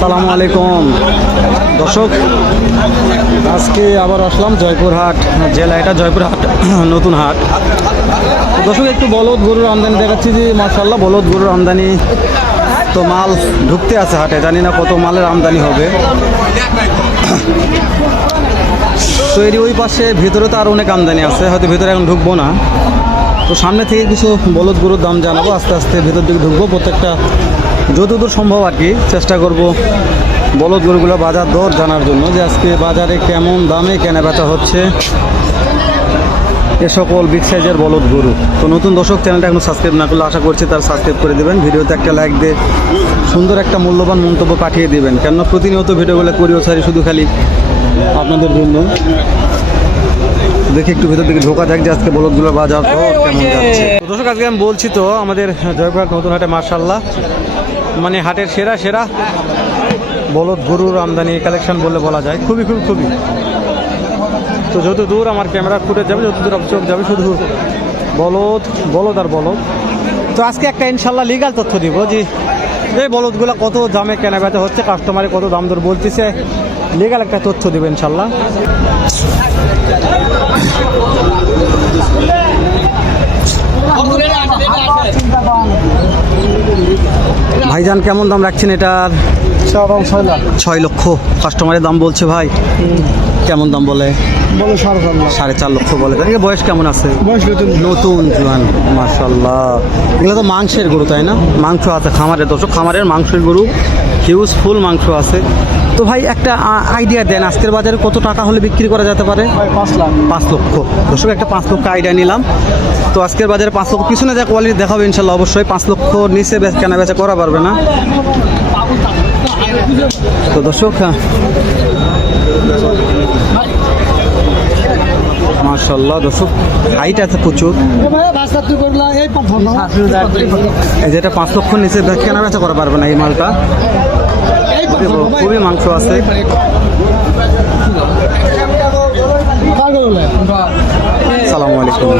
আসসালামু আলাইকুম। দর্শক, আজকে আবার আসলাম জয়পুরহাট জেলা। এটা জয়পুরহাট, নতুন হাট। দর্শক, একটু বলদ গরুর আমদানি দেখাচ্ছি যে মার্শাল্লাহ বলদ গরুর আমদানি তো মাল ঢুকতে আছে হাটে। জানি না কত মালের আমদানি হবে। তো এর ওই পাশে, ভেতরে তো আর অনেক আমদানি আছে। হয়তো ভেতরে এখন ঢুকবো না। তো সামনে থেকে কিছু বলদ গরুর দাম জানাব। আস্তে আস্তে ভেতর দিকে ঢুকবো। প্রত্যেকটা যতদূর সম্ভব আর কি চেষ্টা করব বলদ গরুগুলো বাজার দর জানার জন্য যে আজকে বাজারে কেমন দামে কেনা বেচা হচ্ছে এ সকল বিগ সাইজের বলদ গরু। তো নতুন দর্শক চ্যানেলটা এখন সাবস্ক্রাইব না করলে আশা করছি তার সাবস্ক্রাইব করে দেবেন। ভিডিওতে একটা লাইক দিয়ে সুন্দর একটা মূল্যবান মন্তব্য পাঠিয়ে দেবেন। কেননা প্রতিনিয়ত ভিডিওগুলো করিও সারি শুধু খালি আপনাদের জন্য। দেখি একটু ভেতর দিকে ঢোকা যাক যে আজকে বলদগুলোর বাজার দর কেমন যাচ্ছে। দর্শক আজকে আমি বলছি তো আমাদের জয়পুরহাট নতুন হাটে মার্শাল্লাহ মানে হাটের সেরা সেরা বলদ গরুর আমদানি কালেকশন বলে বলা যায়। খুবই খুবই খুবই। তো যত দূর আমার ক্যামেরা ফুটে যাবে, যত দূর চোখ যাবে, শুধু বলদ বলদ আর বলদ। তো আজকে একটা ইনশাল্লাহ লিগাল তথ্য দিব যে, এই বলদগুলো কত দামে কেনা বেচা হচ্ছে কাস্টমারে কত দাম দর বলতেছে। লিগাল একটা তথ্য দেবে ইনশাল্লাহ। ভাইজান, কেমন দাম রাখছেন এটার ছয় লক্ষ। কাস্টমারের দাম বলছে ভাই। কেমন দাম বলে? সাড়ে চার লক্ষ বলে। বয়স কেমন আছে? নতুন জোয়ান মার্শাল্লাহ এগুলো তো মাংসের গরু, তাই না? মাংস আছে, খামারের। দর্শক, খামারের মাংসের গরু হিউজ ফুল মাংস আছে। তো ভাই একটা আইডিয়া দেন আজকের বাজারে কত টাকা হলে বিক্রি করা যেতে পারে? পাঁচ লাখ। পাঁচ লক্ষ। দর্শক একটা পাঁচ লক্ষ আইডিয়া নিলাম। তো আজকের বাজারে পাঁচ লক্ষ পিছনে যা কোয়ালিটি দেখাবে ইনশাল্লাহ অবশ্যই পাঁচ লক্ষ নিচে কেনা বেচা করা পারবে না। তো দর্শক হ্যাঁ। মার্শাল্লাহ দর্শক হাইট আছে প্রচুর। যেটা পাঁচ লক্ষ। নিচে কেনা বেচা করা পারবে না এই মালটা। খুবই খুবই মাংস আছে। সালামু আলাইকুম।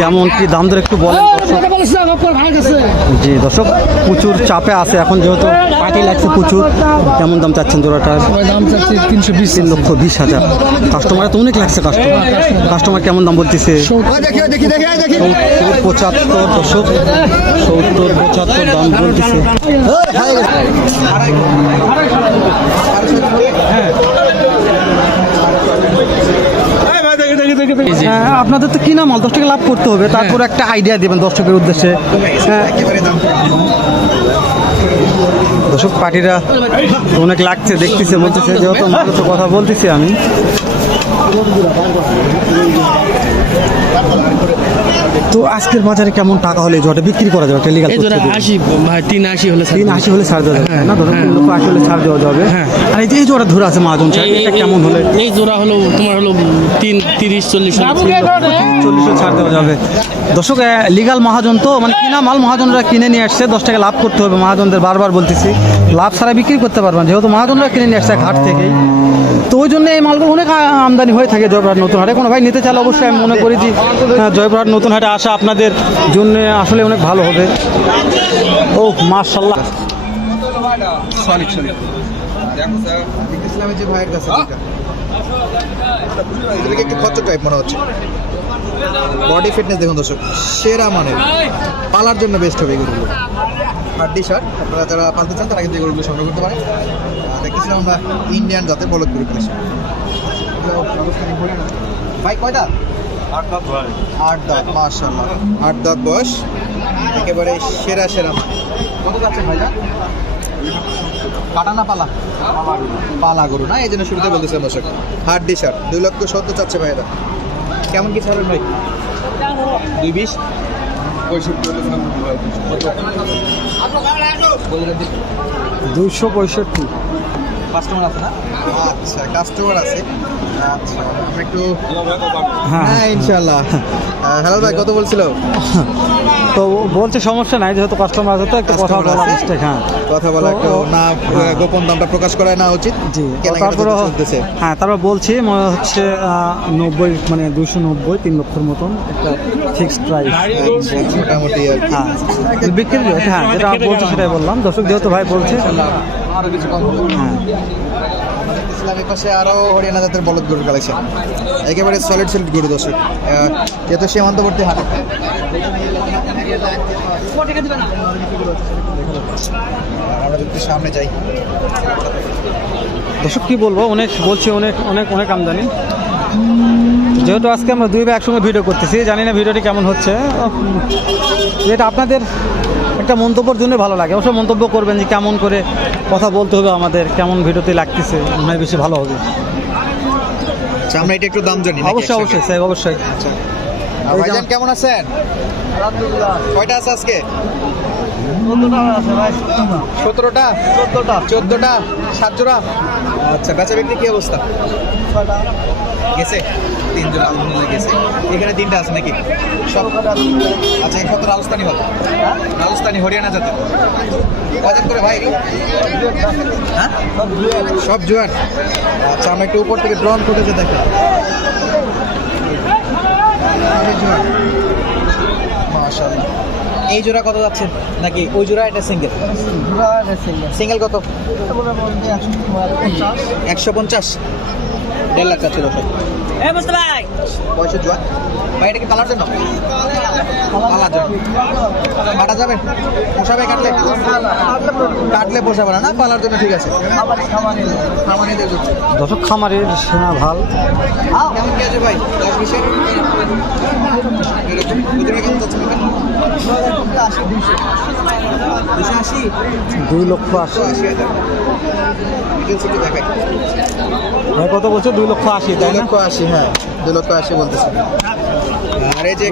কেমন কি দাম দর একটু বলেন দর্শক। জি দর্শক প্রচুর চাপে আছে এখন যেহেতু পার্টি লাগছে প্রচুর। কেমন দাম চাচ্ছেন জোড়াটার? দাম চাচ্ছি তিনশো বিশ। তিন লক্ষ বিশ হাজার। কাস্টমার তো অনেক লাগছে কাস্টমার। কাস্টমার কেমন দাম বলতেছে? সত্তর পঁচাত্তর দশক সত্তর পঁচাত্তর দাম বলতেছে হ্যাঁ, আপনাদের তো কিনা মাল দশ টাকা লাভ করতে হবে। তারপর একটা আইডিয়া দেবেন দর্শকের উদ্দেশ্যে। হ্যাঁ। দর্শক পার্টিরা অনেক লাগছে দেখতেছে বলতেছে যেহেতু কথা বলতেছি আমি। তো আজকের বাজারে কেমন টাকা হলে জটে বিক্রি করা যাবে? একটা লিগাল এই আশি ভাই তিন আশি হলে তিন আশি হলে ছাড় দেওয়া যাবে না ধরো তিন লক্ষ আশি হলে ছাড় দেওয়া যাবে। হ্যাঁ। আর এই যে জোড়া ধরে আছে মহাজন এটা কেমন হলে? এই জোড়া হলো তোমার হলো তিন তিরিশ চল্লিশ চল্লিশে ছাড় দেওয়া যাবে। দর্শক লিগাল মহাজন তো মানে কিনা মাল মহাজনরা কিনে নিয়ে আসছে দশ টাকা লাভ করতে হবে মহাজনদের বারবার বলতেছি। লাভ ছাড়া বিক্রি করতে পারবেন যেহেতু মহাজনরা কিনে নিয়ে আসছে ঘাট থেকেই। তো ওই জন্য এই মালগুলো অনেক আমদানি হয়ে থাকে জয়পুরহাট নতুন হাটে। কোনো ভাই নিতে চাইলে অবশ্যই আমি মনে করি যে জয়পুরহাট নতুন হাটে আসা আপনাদের জন্য আসলে অনেক ভালো হবে। ও মার্শাল্লাহ ইসলামের যে ভাইয়ের কাছে একটু খচ্চর টাইপ মনে হচ্ছে। বডি ফিটনেস দেখুন দর্শক সেরা মানের। পালার জন্য বেস্ট হবে এগুলো হাড্ডি শার্ট আপনারা যারা পালতে চান তারা কিন্তু এগুলো সংগ্রহ করতে পারেন। দেখতেছিলাম আমরা ইন্ডিয়ান জাতের বলদ গরু কালেকশন ভাই কয়টা? আট দাঁত মার্শাল্লাহ আট দাঁত বয়স। একেবারে সেরা সেরা মান কত যাচ্ছে ভাইয়া কাটা না পালা? পালা গরু না? এই জন্য শুরুতে বলতেছিলাম দর্শক হাট ডি শার্ট দুই লক্ষ সত্তর চাচ্ছে ভাই এটা কেমন কি ছাড়বেন ভাই? দুই বিশ? দুইশো পঁয়ষট্টি। কাস্টমার আছে না? আচ্ছা কাস্টমার আছে। আচ্ছা একটু হ্যাঁ। হ্যাঁ ইনশাল্লাহ হ্যালো ভাই কত বলছিল? তো বলছে সমস্যা নাই যেহেতু কাস্টমার আছে তো একটু কথা Customer বলা মিস্টেক হ্যাঁ। কথা বলা একটু না হ্যাঁ। গোপন দামটা প্রকাশ করা না উচিত। জি তারপরে হ্যাঁ তারপর বলছি মনে হচ্ছে নব্বই মানে দুশো নব্বই তিন লক্ষের মতন একটা ফিক্সড প্রাইস মোটামুটি হ্যাঁ। বিক্রি হ্যাঁ যেটা বলছি সেটাই বললাম। দর্শক যেহেতু ভাই বলছে আরও কিছু কম পাশে আরও হরিয়ানা জাতের বলদ গরুর কালেকশন একেবারে সলিড সলিড গরু দর্শক। যেহেতু সীমান্তবর্তী হাট। আমরা যদি সামনে যাই। দর্শক কি বলব? অনেক বলছি অনেক অনেক অনেক আমদানি। যেহেতু আজকে আমরা দুই ভাই একসঙ্গে ভিডিও করতেছি জানি না ভিডিওটি কেমন হচ্ছে। যেটা আপনাদের একটা মন্তব্যের জন্য ভালো লাগে। অবশ্যই মন্তব্য করবেন যে কেমন করে কথা বলতে হবে আমাদের কেমন ভিডিওতে লাগতেছে মনে হয় বেশি ভালো হবে। আচ্ছা, আমরা এটা একটু দাম জানি অবশ্যই অবশ্যই স্যার অবশ্যই। আচ্ছা। ভাইজান কেমন আছেন? কয়টা আছে আজকে? সতেরোটা চোদ্দটা। চোদ্দটা? সাত জোড়া আচ্ছা বেচা বিক্রি কি অবস্থা? গেছে? তিন জোড়া আলহামদুলিল্লাহ গেছে। এখানে তিনটা আছে নাকি? সব। আচ্ছা সব তো রাজস্থানি হবে? রাজস্থানি হরিয়ানা জাতের বাজার করে ভাই? এগুলো? হ্যাঁ? সব জোয়ার আচ্ছা আমরা একটু উপর থেকে ড্রোন ফুটেছে দেখেন মাশাআল্লাহ। এই জোড়া কত যাচ্ছে? নাকি ওই জোড়া এটা সিঙ্গেল সিঙ্গেল কত? একশো পঞ্চাশ। দেড় লাখ চাচ্ছে দর্শক পয়সা জোয়া ভাই এটা কি পালার জন্য? পালার জন্য। কাটা যাবে? পোষাবে কাটলে? কাটলে পোষাবে না না? পালার জন্য ঠিক আছে। খামারিদের জন্য দর্শক খামারের সেনা ভালো। কেমন কি আছে ভাই? দশ বিশে? দুই লক্ষ আশি। আশি হাজার। দেখাই ভাই কত বলছে? দুই লক্ষ আশি দুই লক্ষ আশি হ্যাঁ দুই লক্ষ আশি বলতেছে। আর এই যে।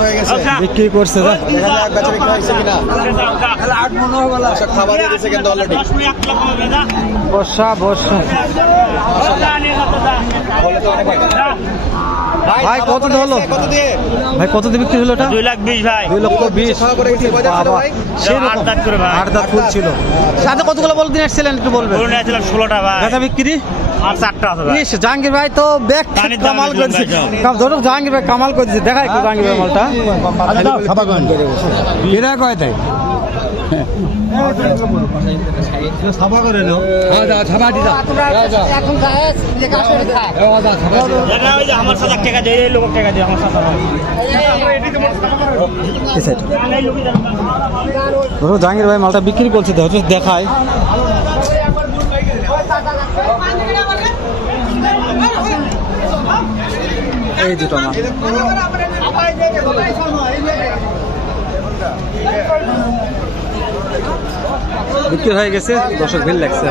হয়ে গেছে। বিক্রি করছে আচ্ছা, খাবার দিয়েছে কিন্তু অলরেডি বর্ষা বর্ষা। ভাই, কত হলো? ভাই কত দিয়ে বিক্রি হলো দুই লাখ বিশ ভাই। দুই লক্ষ বিশ। খাওয়া। আট দাঁত করে ভাই। আট দাঁত ফুল ছিল। সাথে কতগুলো বল দিন এসেছিলেন একটু বলবেন। ষোলোটা ভাই। বিক্রি? আর চারটা আছে ভাই। ইস জাহাঙ্গীর ভাই তো ব্যাগ কামাল করেছে। ধরুন জাহাঙ্গীর ভাই কামাল করেছে। দেখা একটু জাহাঙ্গীর ভাই মালটা। এরা কয় তাই? সাফা করে নাও। ছাপা দিদা এটা ওই যে আমার সাথে এক টাকা দিয়ে এই লোকের টাকা দিয়ে আমার সাথে ধরো জাহাঙ্গীর ভাই মালটা বিক্রি করছে তো দেখায়। এই দুটো বিক্রি হয়ে গেছে দর্শক ভিড় লাগছে